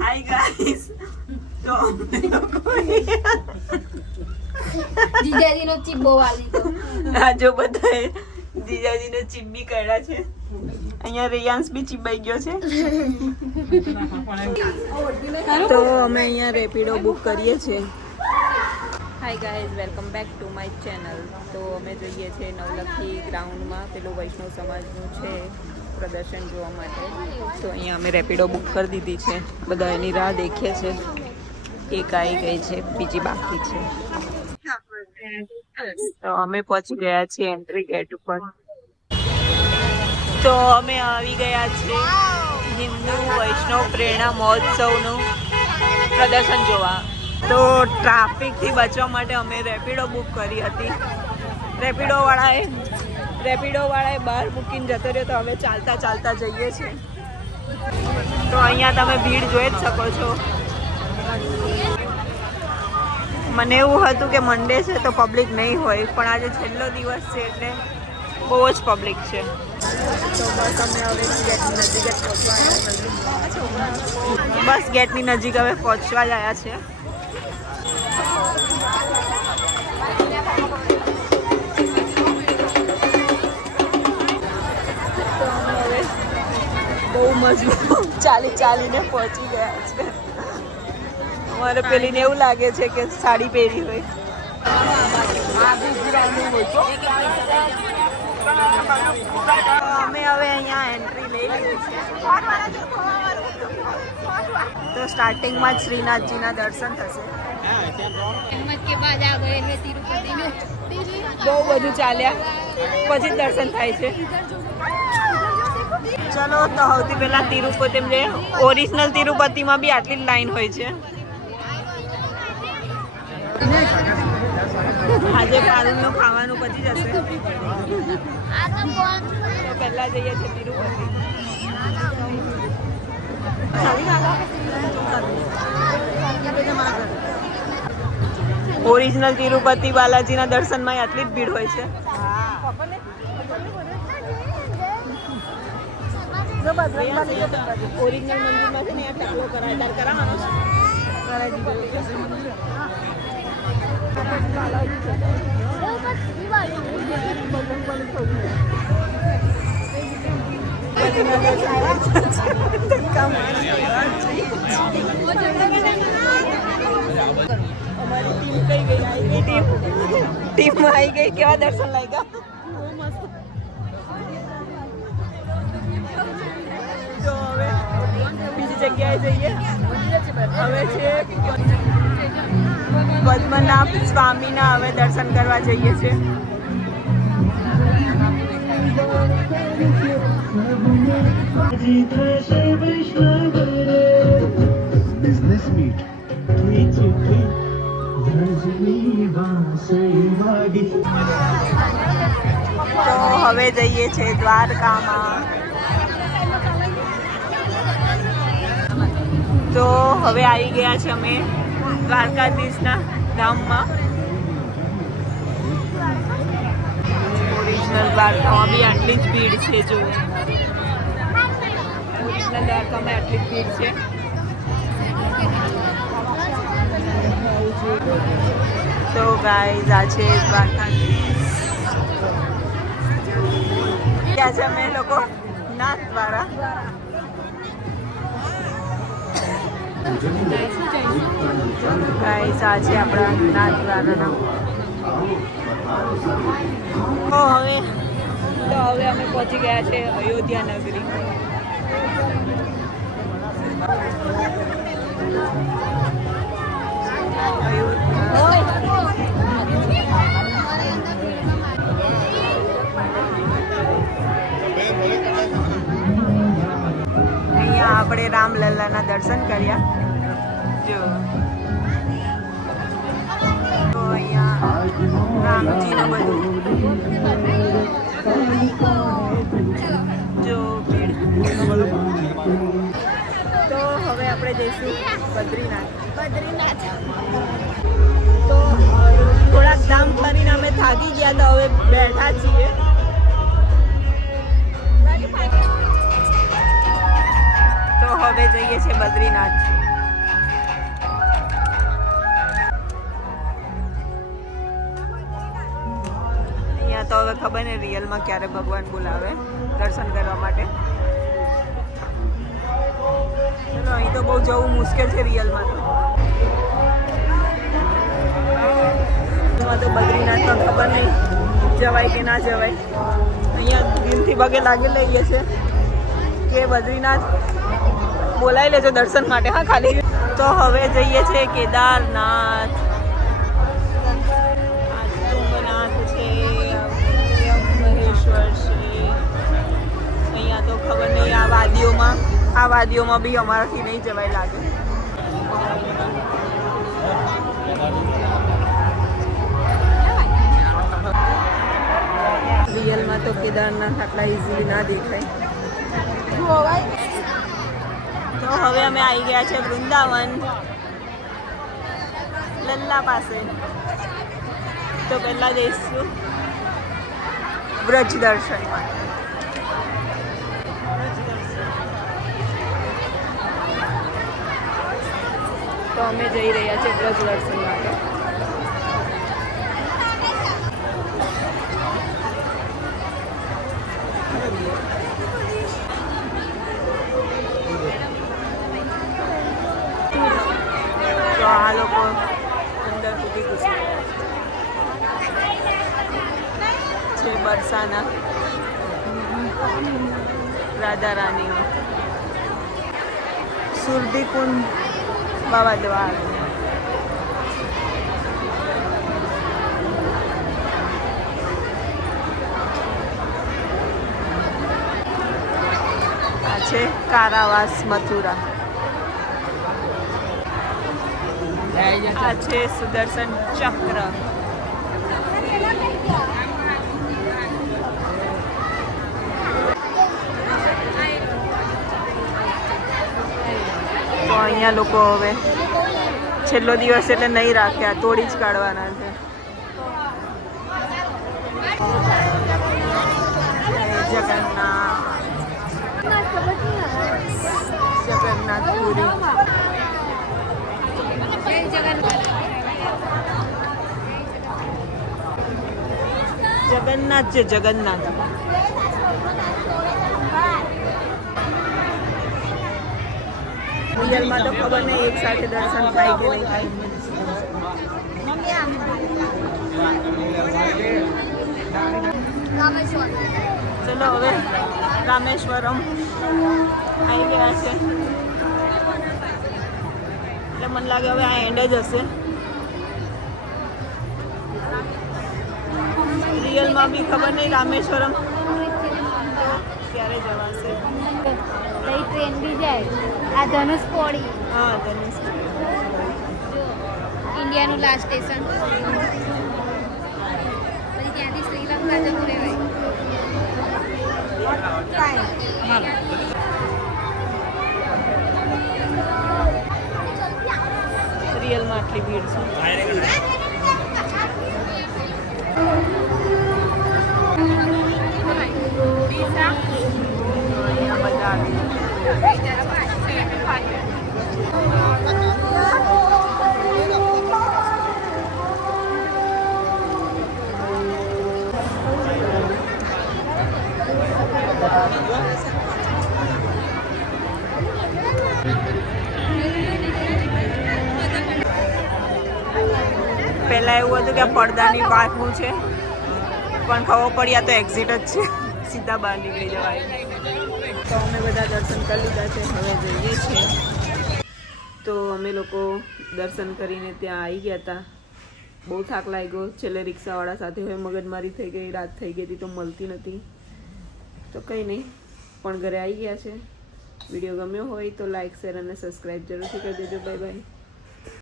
Hi guys તો અમે લોકોએ જીજાજીનો ચીબો વાલી તો. આ જો બધાએ જીજાજીને ચીમ્બી કર્યા છે. અહીંયા રેયાન્સ બી ચીબાઈ ગયો છે. તો અમે અહીંયા રેપિડો બુક કરીએ છીએ. Hi guys welcome back to my channel તો અમે જઈએ છીએ નવલખી ગ્રાઉન્ડમાં પેલું વૈષ્ણવ સમાજનું છે. પ્રદર્શન જોવા માટે. તો અહીંયા અમે રેપિડો બુક કરી દીધી છે. બધા એની રાહ દેખીએ છે. એક આવી ગઈ છે, બીજી બાકી છે. તો અમે પહોંચી ગયા છીએ એન્ટ્રી ગેટ ઉપર. તો અમે આવી ગયા છીએ હિન્દુ વૈષ્ણવ પ્રેરણા મહોત્સવનું પ્રદર્શન જોવા. તો ટ્રાફિકથી બચવા માટે અમે રેપિડો બુક કરી હતી. રેપિડો વાળાએ રેપિડો વાળાએ બહાર મૂકીને જતો રહ્યો તો હવે ચાલતા ચાલતા જઈએ છીએ. તો અહીંયા તમે ભીડ જોઈ જ શકો છો. મને એવું હતું કે મંડે છે તો પબ્લિક નહીં હોય, પણ આજે છેલ્લો દિવસ છે એટલે બહુ જ પબ્લિક છે. બસ ગેટની નજીક હવે પહોંચવા જ આવ્યા છે બહુ મજબૂત ચાલી ચાલીને પહોંચી ગયા છે. મારે પેલીને એવું લાગે છે કે સાડી પહેરી હોય. અમે હવે અહીંયા એન્ટ્રી લઈ લીધી તો સ્ટાર્ટિંગમાં જ શ્રીનાથજીના દર્શન થશે. બહુ બધું ચાલ્યા. પછી દર્શન થાય છે. ચલો, તો સૌથી પહેલા તિરુપતિ ઓરિજિનલ તિરુપતિમાં બી આટલી જ લાઈન હોય છે. આજે પારુલનું ખાવાનું પતી જશે. પહેલા જઈએ છીએ તિરુપતિ. ઓરિજિનલ તિરુપતિ બાલાજીના દર્શનમાં આટલી જ ભીડ હોય છે. ઓરિજિનલ મંદિરમાં છે ને આ ટકલો કરાય તાર કરાવવાનો છે કરાવી દીધો અમારી ટીમ કઈ ગઈ આવી ગઈ ટીમ ટીમમાં જગ્યાએ જઈએ. હવે છે પદ્મનાભ સ્વામીના હવે દર્શન કરવા જઈએ છીએ. Business meet. તો હવે જઈએ છીએ દ્વારકામાં. તો હવે આવી ગયા છે અમે દ્વારકાધીશના ધામમાં. ઓરિજિનલ દ્વારકામાં બી આટલી જ ભીડ છે જો ઓરિજિનલ દ્વારકામાં આટલી જ ભીડ છે. તો ગાઈઝ આ છે દ્વારકાધીશ. છે અમે લોકો નાથ દ્વારા ગાઈઝ આ છે આપણા નાથ દાદાના. તો હવે તો હવે અમે પહોંચી ગયા છે અયોધ્યા નગરી. અહીંયા આપણે રામલલ્લાના દર્શન કર્યા. જો. તો અહીંયા રામજીનું બધું. જો તો હવે આપણે જઈશું બદ્રીનાથ. બદ્રીનાથ. તો થોડાક ધામ ફરીને અમે થાકી ગયા તો હવે બેઠા છીએ. હવે જઈએ છીએ બદ્રીનાથ. અહીંયા તો હવે ખબર ને રિયલમાં ક્યારે ભગવાન બોલાવે દર્શન કરવા માટે. અહીં તો બહુ જવું મુશ્કેલ છે રિયલમાં તો. બદ્રીનાથ તો ખબર નહીં જવાય કે ના જવાય. અહીંયા દિલથી ભગે લાગી લઈએ છે કે બદ્રીનાથ બોલાવી લેજો દર્શન માટે, હા, ખાલી. તો હવે જઈએ છે કેદારનાથ. તુંગનાથ છે મહેશ્વર છે. અહીંયા તો ખબર નહીં આ વાદીઓમાં આ વાદીઓમાં બી અમારાથી નહીં જવાય લાગે. રિયલમાં તો કેદારનાથ આટલા ઇઝીલી ના દેખાય. તો હવે અમે આવી ગયા છે વૃંદાવન લલ્લા પાસે. તો પહેલા જઈશું. વ્રજ દર્શનમાં તો અમે જઈ રહ્યા છીએ વ્રજ દર્શન માટે તો આ લોકો અંદર સુધી ઘૂસી છે બરસાના રાધા રાણીઓ. સુરદીકુંડ બાબા દ્વાર છે કારાવાસ મથુરા. આ છે સુદર્શન ચક્ર. અહીંયા લોકો હવે છેલ્લો દિવસ એટલે નહીં રાખ્યા, તોડી જ કાઢવાના છે. જગન્નાથ જગન્નાથ પુરી જગન્નાથ છે જગન્નાથ રિયલમાં તો ખબર નહીં એક સાથે દર્શન થાય કે નહીં થાય ચલો હવે રામેશ્વરમ આવી ગયા છે એટલે મને લાગે હવે આ એન્ડ જ હશે રિયલમાં બી ખબર નહીં રામેશ્વરમ. ક્યારે જવાશે? કઈ ટ્રેન બી જાય. આ ધનુષ પોળી. હા ધનુષ ઇન્ડિયાનું લાસ્ટ સ્ટેશન પહેલાં એવું હતું કે આ પડદાની પાછું છે. પણ ખબર પડી, આ તો એક્ઝિટ જ છે. સીધા બહાર નીકળી જવાય. તો અમે બધા દર્શન કરી લીધા છે, હવે જઈએ છીએ. તો અમે લોકો દર્શન કરીને ત્યાં આવી ગયા હતા. બહુ થાક લાગ્યો. છેલ્લે રિક્ષાવાળા સાથે હવે મગજમારી થઈ ગઈ, રાત થઈ ગઈ હતી તો મળતી નથી. તો કંઈ નહીં, પણ ઘરે આવી ગયા છે. વીડિયો ગમ્યો હોય તો લાઇક શેર અને સબસ્ક્રાઈબ જરૂરથી કરી દેજો. Bye bye